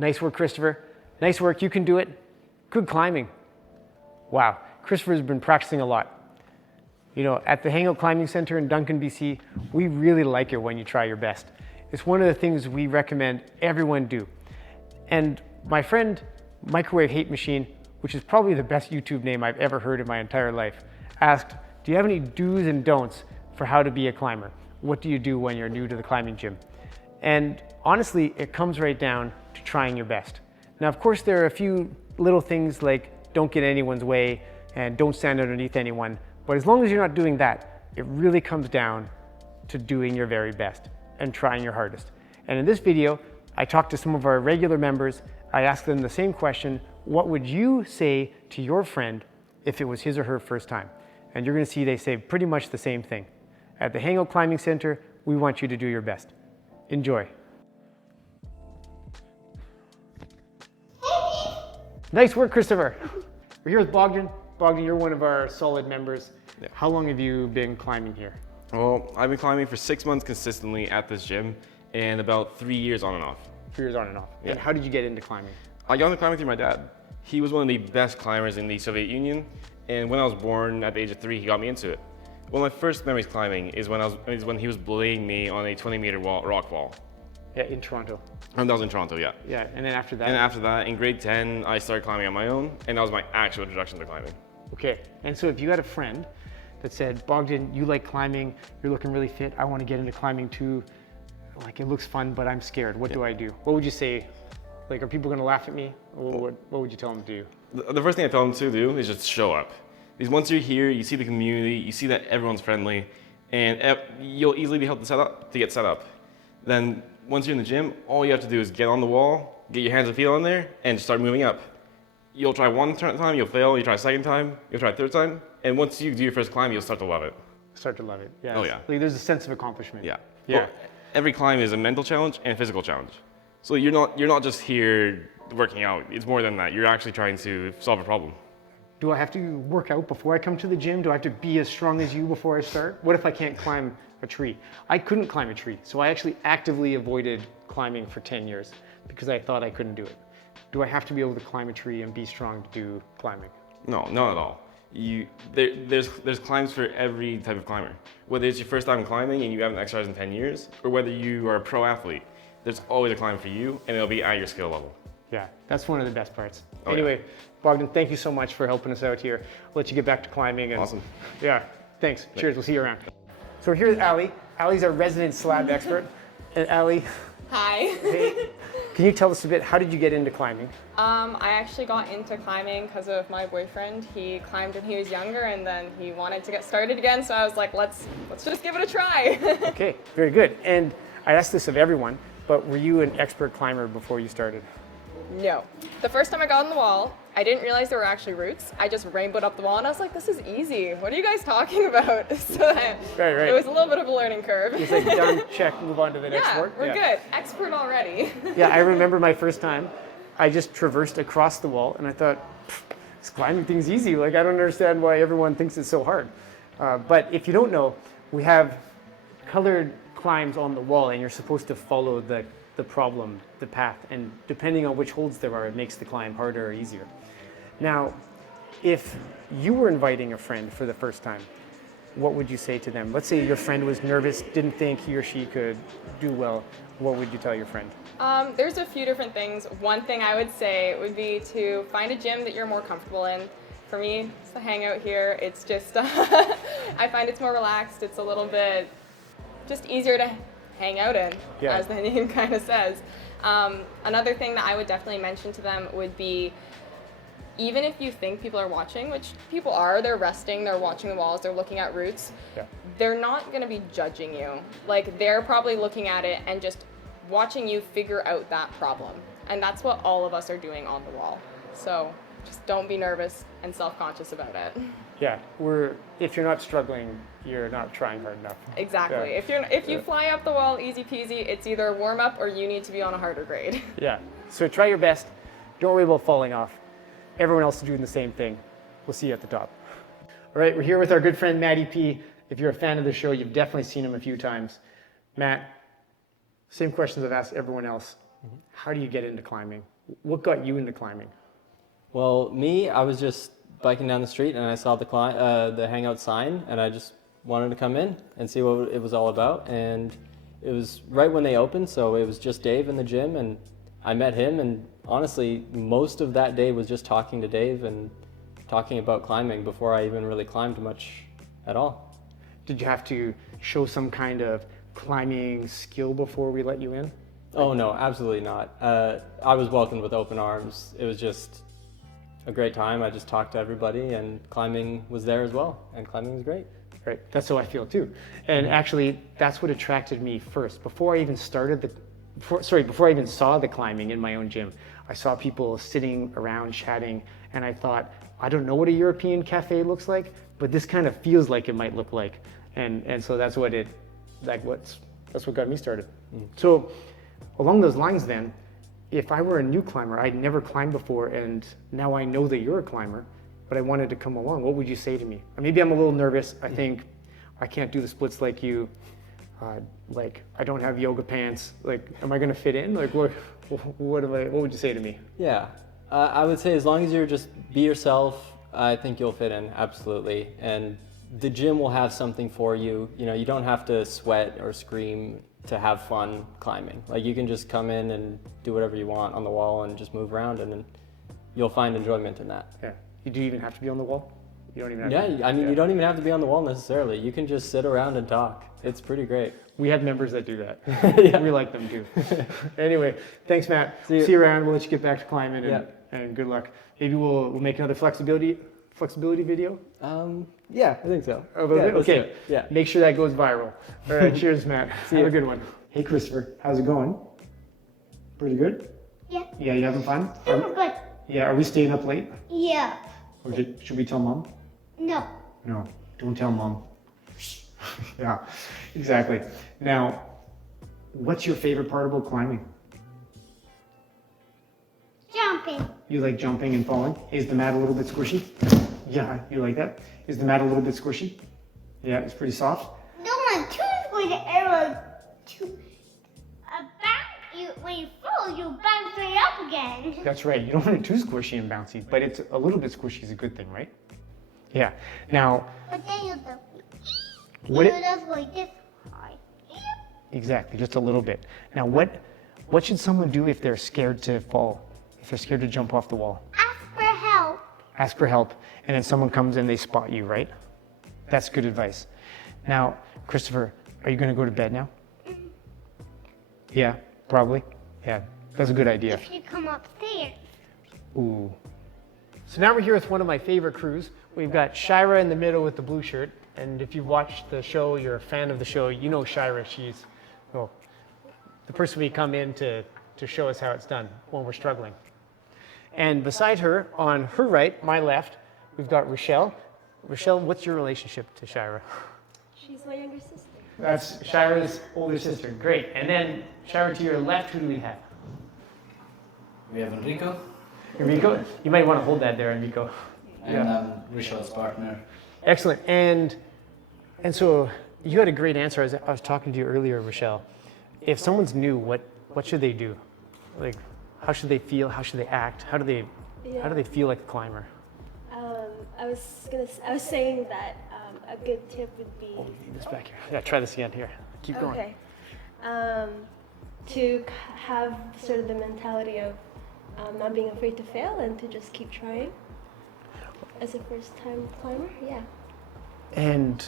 Nice work, Christopher. Nice work, you can do it. Good climbing. Wow, Christopher's been practicing a lot. You know, at the Hangout Climbing Center in Duncan, BC, we really like it when you try your best. It's one of the things we recommend everyone do. And my friend, Microwave Hate Machine, which is probably the best YouTube name I've ever heard in my entire life, asked, do you have any do's and don'ts for how to be a climber? What do you do when you're new to the climbing gym? And honestly, it comes right down to trying your best. Now, of course, there are a few little things like don't get in anyone's way and don't stand underneath anyone. But as long as you're not doing that, it really comes down to doing your very best and trying your hardest. And in this video, I talked to some of our regular members. I asked them the same question: what would you say to your friend if it was his or her first time? And you're gonna see they say pretty much the same thing. At the Hangout Climbing Center, we want you to do your best. Enjoy. Nice work, Christopher. We're here with Bogdan. Bogdan, you're one of our solid members. Yeah. How long have you been climbing here? Well, I've been climbing for 6 months consistently at this gym and about 3 years on and off. 3 years on and off. Yeah. And how did you get into climbing? I got into climbing through my dad. He was one of the best climbers in the Soviet Union, and when I was born at the age of 3, he got me into it. One of my first memories climbing is when he was belaying me on a 20-meter rock wall. Yeah, in Toronto. And that was in Toronto, yeah. Yeah, and then after that? And after that, in grade 10, I started climbing on my own, and that was my actual introduction to climbing. Okay, and so if you had a friend that said, Bogdan, you like climbing, you're looking really fit, I want to get into climbing too, like it looks fun, but I'm scared, what do I do? What would you say? Like, are people gonna laugh at me? What would you tell them to do? The first thing I tell them to do is just show up. Because once you're here, you see the community, you see that everyone's friendly, and you'll easily be helped to get set up. Then once you're in the gym, all you have to do is get on the wall, get your hands and feet on there, and just start moving up. You'll try one time, you'll fail, you try a second time, you'll try a third time, and once you do your first climb, you'll start to love it. Start to love it, yeah. Oh yeah. Like, there's a sense of accomplishment. Yeah. Yeah. Well, every climb is a mental challenge and a physical challenge. So you're not just here working out, it's more than that. You're actually trying to solve a problem. Do I have to work out before I come to the gym? Do I have to be as strong as you before I start? What if I can't climb a tree? I couldn't climb a tree, so I actually actively avoided climbing for 10 years because I thought I couldn't do it. Do I have to be able to climb a tree and be strong to do climbing? No, not at all. There's climbs for every type of climber. Whether it's your first time climbing and you haven't exercised in 10 years, or whether you are a pro athlete, there's always a climb for you, and it'll be at your skill level. Yeah, that's one of the best parts. Oh, anyway, yeah. Bogdan, thank you so much for helping us out here. I'll let you get back to climbing. And, Awesome. Yeah, thanks. Cheers, we'll see you around. So we're here with Ali. Ali's our resident slab expert. And Ali, Hi. hey, can you tell us a bit, how did you get into climbing? I actually got into climbing because of my boyfriend. He climbed when he was younger and then he wanted to get started again, so I was like, let's just give it a try. Okay, very good. And I asked this of everyone, but were you an expert climber before you started? No. The first time I got on the wall, I didn't realize there were actually roots. I just rainbowed up the wall and I was like, this is easy. What are you guys talking about? So Right. It was a little bit of a learning curve. It's like done, check, move on to the next Yeah, sport. we're good. Expert already. Yeah, I remember my first time, I just traversed across the wall and I thought, this climbing thing's easy. Like, I don't understand why everyone thinks it's so hard. But if you don't know, we have colored climbs on the wall and you're supposed to follow the problem, the path, and depending on which holds there are, it makes the climb harder or easier. Now, if you were inviting a friend for the first time, what would you say to them? Let's say your friend was nervous, didn't think he or she could do well. What would you tell your friend? There's a few different things. One thing I would say would be to find a gym that you're more comfortable in. For me, it's the Hangout here. It's just, I find it's more relaxed. It's a little bit just easier to hang out in, Yeah. as the name kind of says. Another thing that I would definitely mention to them would be, even if you think people are watching, which people are, they're resting, they're watching the walls, they're looking at roots, Yeah. they're not gonna be judging you. Like, they're probably looking at it and just watching you figure out that problem. And that's what all of us are doing on the wall. So just don't be nervous and self-conscious about it. Yeah, if you're not struggling, you're not trying hard enough. Exactly. Yeah. If you fly up the wall easy peasy, it's either warm up or you need to be on a harder grade. Yeah, so try your best. Don't worry about falling off. Everyone else is doing the same thing. We'll see you at the top. All right, we're here with our good friend Matty P. If you're a fan of the show, you've definitely seen him a few times. Matt, same questions I've asked everyone else. How do you get into climbing? What got you into climbing? Well, me, I was just biking down the street and I saw the Hangout sign and I just wanted to come in and see what it was all about. And it was right when they opened, so it was just Dave in the gym and I met him, and honestly, most of that day was just talking to Dave and talking about climbing before I even really climbed much at all. Did you have to show some kind of climbing skill before we let you in? Oh no, absolutely not. I was welcomed with open arms. It was just a great time. I just talked to everybody and climbing was there as well, and climbing was great. Right, that's how I feel too. And actually, that's what attracted me first. Before I even saw the climbing in my own gym, I saw people sitting around chatting, and I thought, I don't know what a European cafe looks like, but this kind of feels like it might look like. And so that's what got me started. So along those lines then, if I were a new climber, I'd never climbed before, and now I know that you're a climber, but I wanted to come along, what would you say to me? Or maybe I'm a little nervous. I think I can't do the splits like you. Like, I don't have yoga pants. Like, am I gonna fit in? Like, what would you say to me? Yeah, I would say as long as you're just be yourself, I think you'll fit in, absolutely. And the gym will have something for you. You know, you don't have to sweat or scream to have fun climbing. Like, you can just come in and do whatever you want on the wall and just move around, and then you'll find enjoyment in that. Yeah. Do you even have to be on the wall? You don't even have to. I mean, you don't even have to be on the wall necessarily. You can just sit around and talk. It's pretty great. We have members that do that. Yeah. We like them too. Anyway, thanks, Matt. See you around. We'll let you get back to climbing, and good luck. Maybe we'll make another flexibility video. Yeah, I think so. A little bit? Let's do Okay. it. Yeah. Make sure that goes viral. All right. Cheers, Matt. Have a good one. Hey, Christopher. How's it going? Pretty good? Yeah. Yeah, you having fun? Super good. Yeah. Are we staying up late? Yeah. Or should we tell Mom? No. No. Don't tell Mom. Yeah, exactly. Now, what's your favorite part about climbing? Jumping. You like jumping and falling? Is the mat a little bit squishy? Yeah, you like that? Is the mat a little bit squishy? Yeah, it's pretty soft? No one choose when the arrow to when you fall, you bounce right up again. That's right. You don't want it too squishy and bouncy, but it's a little bit squishy is a good thing, right? Yeah. Now, But then you do what you just like this high. exactly, just a little bit. Now, what should someone do if they're scared to fall? If they're scared to jump off the wall? Ask for help. Ask for help, and then someone comes and they spot you, right? That's good advice. Now, Christopher, are you going to go to bed now? Yeah, probably. Yeah, that's a good idea. If you come upstairs. Ooh. So now we're here with one of my favorite crews. We've got Shira in the middle with the blue shirt, and if you've watched the show, you're a fan of the show, you know Shira. She's the person we come in to show us how it's done when we're struggling. And beside her, on her right, my left, we've got Rochelle. Rochelle, what's your relationship to Shira? She's my younger sister. That's Shira's older sister. Great. And then Shira, to your left, who do we have? We have Enrico, Enrico? You might want to hold that there, Enrico. and I'm Rochelle's partner. Excellent. And so you had a great answer. I was talking to you earlier, Rochelle. If someone's new, what should they do? Like, how should they feel? How should they act? How do they feel like a climber? I was saying that a good tip would be Oh, you need this back here. Yeah, try this again. Here, keep going. okay. To have sort of the mentality of not being afraid to fail and to just keep trying. As a first-time climber, yeah. And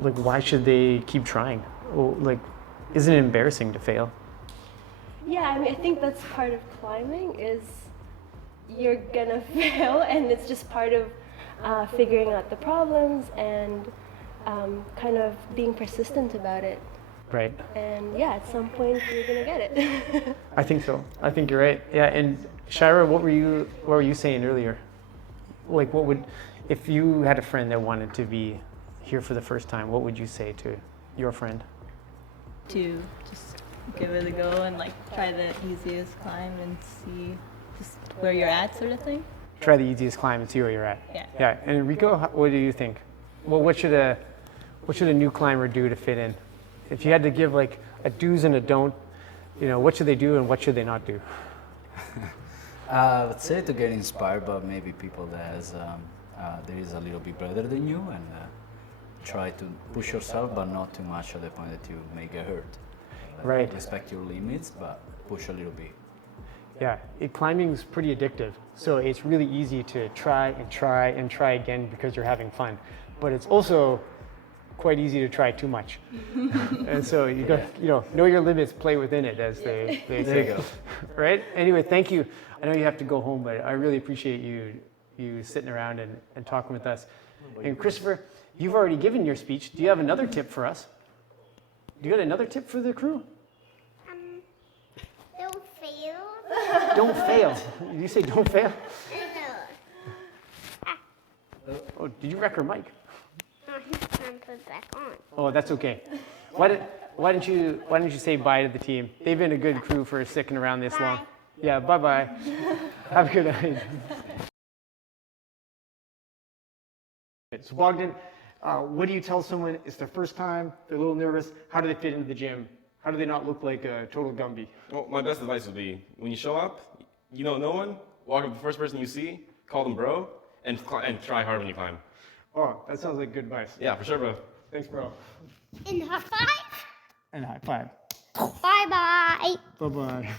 like, why should they keep trying? Well, like, isn't it embarrassing to fail? Yeah, I mean, I think that's part of climbing is you're gonna fail, and it's just part of figuring out the problems and kind of being persistent about it. Right. And yeah, at some point you're gonna get it. I think so. I think you're right. Yeah. And Shira, what were you saying earlier? Like, if you had a friend that wanted to be here for the first time, what would you say to your friend? To just give it a go and like try the easiest climb and see just where you're at, sort of thing. Try the easiest climb and see where you're at. Yeah. Yeah. And Enrico, what do you think? Well, what should a new climber do to fit in? If you had to give like a do's and a don't what should they do and what should they not do? I would say to get inspired by maybe people that there is a little bit better than you, and try to push yourself, but not too much at the point that you may get hurt. Right. Respect your limits, but push a little bit. Yeah, climbing's pretty addictive. So it's really easy to try and try and try again because you're having fun. But it's also quite easy to try too much. And so you got, know your limits, play within it, as they There say. you go. Right? Anyway, thank you. I know you have to go home, but I really appreciate you sitting around and talking with us. And Christopher, you've already given your speech. Do you have another tip for us? Do you got another tip for the crew? Don't fail. Don't fail. Did you say don't fail? Oh, did you wreck her mic? No, he's trying to put it back on. Oh, that's okay. Why don't you say bye to the team? They've been a good crew for sticking around this long. Bye. Yeah, bye-bye. Have a good night. So Bogdan, what do you tell someone it's their first time, they're a little nervous, how do they fit into the gym? How do they not look like a total Gumby? Well, my best advice would be when you show up, you know no one, walk up to the first person you see, call them bro, and try hard when you climb. Oh, that sounds like good advice. Yeah, for sure, bro. Thanks, bro. And high five. And high five. Bye bye. Bye-bye.